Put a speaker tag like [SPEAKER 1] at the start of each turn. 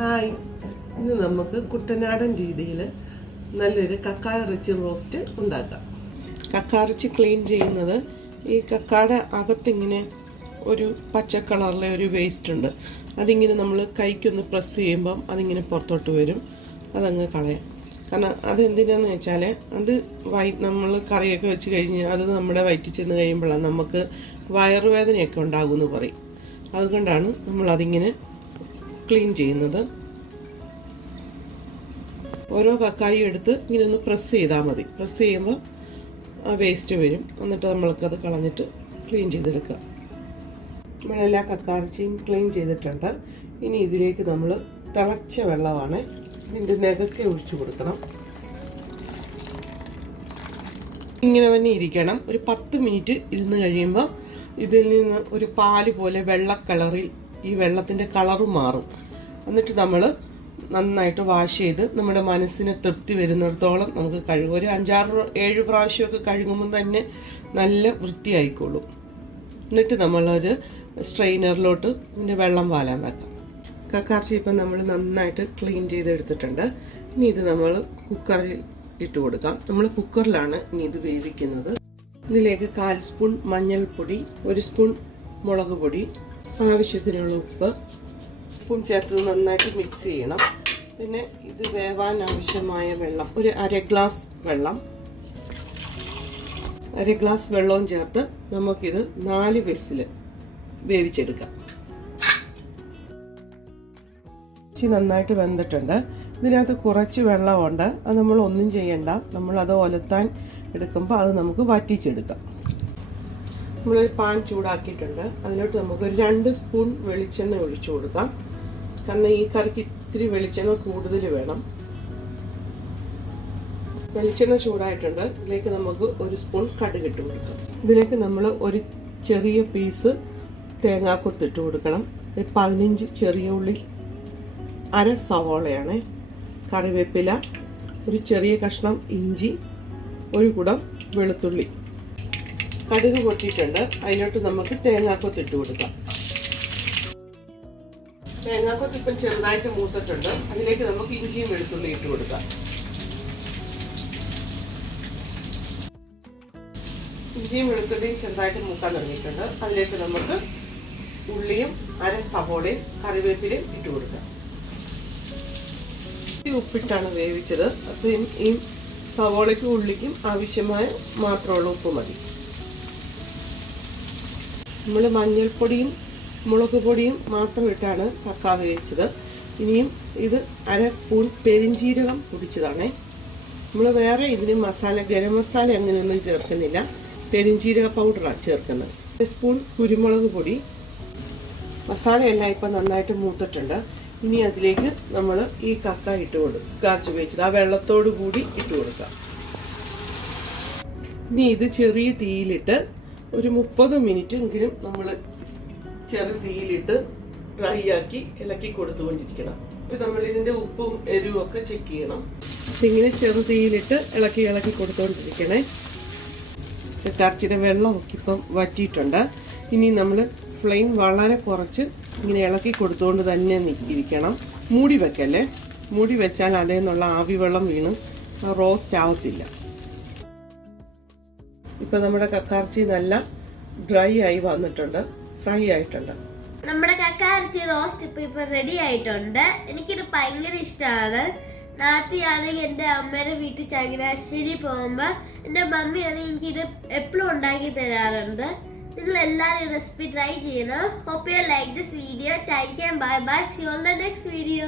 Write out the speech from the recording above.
[SPEAKER 1] Hi. ഇന്ന് നമുക്ക് കുട്ടനാടൻ രീതിയിൽ നല്ലൊരു കക്കാറിച്ചി റോസ്റ്റ് ഉണ്ടാക്കാം. കക്കാറിച്ചി ക്ലീൻ ചെയ്യുന്നത് ഈ കക്കാടെ അകത്തിങ്ങനെ ഒരു പച്ച കളറിലെ ഒരു വേസ്റ്റ് ഉണ്ട്. അതിങ്ങനെ നമ്മൾ കൈക്കൊന്ന് പ്രസ് ചെയ്യുമ്പം അതിങ്ങനെ പുറത്തോട്ട് വരും. അതങ്ങ് കളയാം. കാരണം അതെന്തിനാന്ന് വെച്ചാൽ അത് വൈ നമ്മൾ കറിയൊക്കെ വെച്ച് കഴിഞ്ഞ് അത് നമ്മുടെ വയറ്റിൽ ചെന്ന് കഴിയുമ്പോഴാണ് നമുക്ക് വയറുവേദനയൊക്കെ ഉണ്ടാകുമെന്ന് പറയും. അതുകൊണ്ടാണ് നമ്മൾ അതിങ്ങനെ ക്ലീൻ ചെയ്യുന്നത്. ഓരോ കക്കായും എടുത്ത് ഇങ്ങനെ ഒന്ന് പ്രസ് ചെയ്താൽ മതി. പ്രസ് ചെയ്യുമ്പോൾ ആ വേസ്റ്റ് വരും. എന്നിട്ട് നമ്മൾക്കത് കളഞ്ഞിട്ട് ക്ലീൻ ചെയ്തെടുക്കാം നമ്മളെല്ലാ കക്കാർച്ചയും ക്ലീൻ ചെയ്തിട്ടുണ്ട്. ഇനി ഇതിലേക്ക് നമ്മൾ തിളച്ച വെള്ളമാണ് ഇതിന്റെ നെകക്കെ ഒഴിച്ചു കൊടുക്കണം. ഇങ്ങനെ തന്നെ ഇരിക്കണം. ഒരു പത്ത് മിനിറ്റ് ഇരുന്ന് കഴിയുമ്പോൾ ഇതിൽ നിന്ന് ഒരു പാൽ പോലെ വെള്ള കളറിൽ ഈ വെള്ളത്തിന്റെ കളറ് മാറും. എന്നിട്ട് നമ്മൾ നന്നായിട്ട് വാഷ് ചെയ്ത് നമ്മുടെ മനസ്സിന് തൃപ്തി വരുന്നിടത്തോളം നമുക്ക് കഴുകും. ഒരു അഞ്ചാറ് ഏഴ് പ്രാവശ്യമൊക്കെ കഴുകുമ്പോൾ തന്നെ നല്ല വൃത്തിയായിക്കോളും. എന്നിട്ട് നമ്മളൊരു സ്ട്രെയിനറിലോട്ട് ഇതിന്റെ വെള്ളം വാലാൻ വെക്കാം. കക്കാർച്ചി ഇപ്പം നമ്മൾ നന്നായിട്ട് ക്ലീൻ ചെയ്തെടുത്തിട്ടുണ്ട്. ഇനി ഇത് നമ്മൾ കുക്കറിൽ ഇട്ട് കൊടുക്കാം. നമ്മൾ കുക്കറിലാണ് ഇനി ഇത് വേവിക്കുന്നത്. ഇതിലേക്ക് കാൽ സ്പൂൺ മഞ്ഞൾപ്പൊടി ഒരു സ്പൂൺ മുളക് പൊടി ആവശ്യത്തിനുള്ള ഉപ്പ്. ഉപ്പും ചേർത്ത് നന്നായിട്ട് മിക്സ് ചെയ്യണം. പിന്നെ ഇത് വേവാൻ ആവശ്യമായ വെള്ളം ഒരു അര ഗ്ലാസ് വെള്ളം. അര ഗ്ലാസ് വെള്ളവും ചേർത്ത് നമുക്കിത് നാല് വിസിൽ വേവിച്ചെടുക്കാം. നന്നായിട്ട് വെന്തിട്ടുണ്ട്. ഇതിനകത്ത് കുറച്ച് വെള്ളമുണ്ട്. അത് നമ്മൾ ഒന്നും ചെയ്യണ്ട. നമ്മൾ അത് ഒലത്താൻ എടുക്കുമ്പോൾ അത് നമുക്ക് വറ്റിച്ചെടുക്കാം. നമ്മളൊരു പാൻ ചൂടാക്കിയിട്ടുണ്ട്. അതിലോട്ട് നമുക്ക് ഒരു രണ്ട് സ്പൂൺ വെളിച്ചെണ്ണ ഒഴിച്ചു കൊടുക്കാം. കാരണം ഈ കറിക്ക് ഇത്തിരി വെളിച്ചെണ്ണ കൂടുതൽ വേണം. വെളിച്ചെണ്ണ ചൂടായിട്ടുണ്ട്. ഇതിലേക്ക് നമുക്ക് ഒരു സ്പൂൺ കടുക് ഇട്ട് കൊടുക്കാം. ഇതിലേക്ക് നമ്മൾ ഒരു ചെറിയ പീസ് തേങ്ങാക്കൊത്തിട്ട് കൊടുക്കണം. ഒരു പതിനഞ്ച് ചെറിയ ഉള്ളി അര സവോളയാണ് കറിവേപ്പില ഒരു ചെറിയ കഷ്ണം ഇഞ്ചി ഒരു കുടം വെളുത്തുള്ളി. കടുക് പൊട്ടിയിട്ടുണ്ട്. അതിലോട്ട് നമുക്ക് തേങ്ങാക്കൊത്ത് ഇട്ട് കൊടുക്കാം. തേങ്ങാക്കൊത്ത് ഇപ്പം ചെറുതായിട്ട് മൂത്തിട്ടുണ്ട്. അതിലേക്ക് നമുക്ക് ഇഞ്ചിയും വെളുത്തുള്ളി ഇട്ട് കൊടുക്കാം. ഇഞ്ചിയും വെളുത്തുള്ളിയും ചെറുതായിട്ട് മൂക്കാൻ തുടങ്ങിയിട്ടുണ്ട്. അതിലേക്ക് നമുക്ക് ഉള്ളിയും അര സവോളയും കറിവേപ്പിലയും ഇട്ട് കൊടുക്കാം. ഉപ്പിട്ടാണ് വേവിച്ചത്. അപ്പം ഈ സവോളയ്ക്കും ഉള്ളിക്കും ആവശ്യമായ മാത്രമുള്ള ഉപ്പ് മതി. നമ്മൾ മഞ്ഞൾപ്പൊടിയും മുളക് പൊടിയും മാത്രം ഇട്ടാണ് കക്കാവ് വേവിച്ചത് ഇനിയും ഇത് അര സ്പൂൺ പെരിഞ്ചീരകം പൊടിച്ചതാണ്. നമ്മൾ വേറെ ഇതിന് മസാല ഗരം മസാല അങ്ങനെയൊന്നും ചേർക്കുന്നില്ല. പെരിഞ്ചീരക പൗഡറാണ് ചേർക്കുന്നത്. ഒരു സ്പൂൺ കുരുമുളക് പൊടി. മസാലയെല്ലാം ഇപ്പം നന്നായിട്ട് മൂത്തിട്ടുണ്ട്. ഇനി അതിലേക്ക് നമ്മൾ ഈ കക്ക ഇട്ട് കൊടുക്കും കാച്ചു വെച്ചത്. ആ വെള്ളത്തോട് കൂടി ഇട്ട് കൊടുക്കാം. ഇനി ഇത് ചെറിയ തീയിലിട്ട് ഒരു മുപ്പത് എങ്കിലും നമ്മൾ ചെറു തീയിലിട്ട് ഡ്രൈ ആക്കി ഇളക്കി കൊടുത്തുകൊണ്ടിരിക്കണം. നമ്മൾ ഇതിന്റെ ഉപ്പും എരിവും ഒക്കെ ചെക്ക് ചെയ്യണം. ഇങ്ങനെ ചെറു തീയിലിട്ട് ഇളക്കി ഇളക്കി കൊടുത്തുകൊണ്ടിരിക്കണേ. കറച്ചിയുടെ വെള്ളമൊക്കെ ഇപ്പം വറ്റിയിട്ടുണ്ട്. ഇനി നമ്മൾ ഫ്ലെയിം വളരെ കുറച്ച് ഇങ്ങനെ ഇളക്കി കൊടുത്തുകൊണ്ട് തന്നെ ഇരിക്കണം. മൂടി വെക്കല്ലേ? മൂടി വെച്ചാൽ അതേന്നുള്ള ആവി വെള്ളം വീണ്. റോസ്റ്റ് ആവത്തില്ല. ഇപ്പം നമ്മുടെ കക്കാർച്ചി നല്ല ഡ്രൈ ആയി വന്നിട്ടുണ്ട് ഫ്രൈ ആയിട്ടുണ്ട്.
[SPEAKER 2] നമ്മുടെ കക്കാർച്ചി റോസ്റ്റ് ഇപ്പൊ ഇപ്പൊ റെഡി ആയിട്ടുണ്ട്. എനിക്കിത് ഭയങ്കര ഇഷ്ടമാണ് നാട്ടിലാണെങ്കിൽ എന്റെ അമ്മയുടെ വീട്ടിൽ ചങ്ങനാശ്ശേരി പോകുമ്പോൾ എന്റെ മമ്മി ആണെങ്കിൽ എനിക്കിത് എപ്പോഴും ഉണ്ടാക്കി തരാറുണ്ട്. നിങ്ങൾ എല്ലാവരും റെസിപ്പി ട്രൈ ചെയ്യണം. Hope you like this video thank you bye bye see on the next video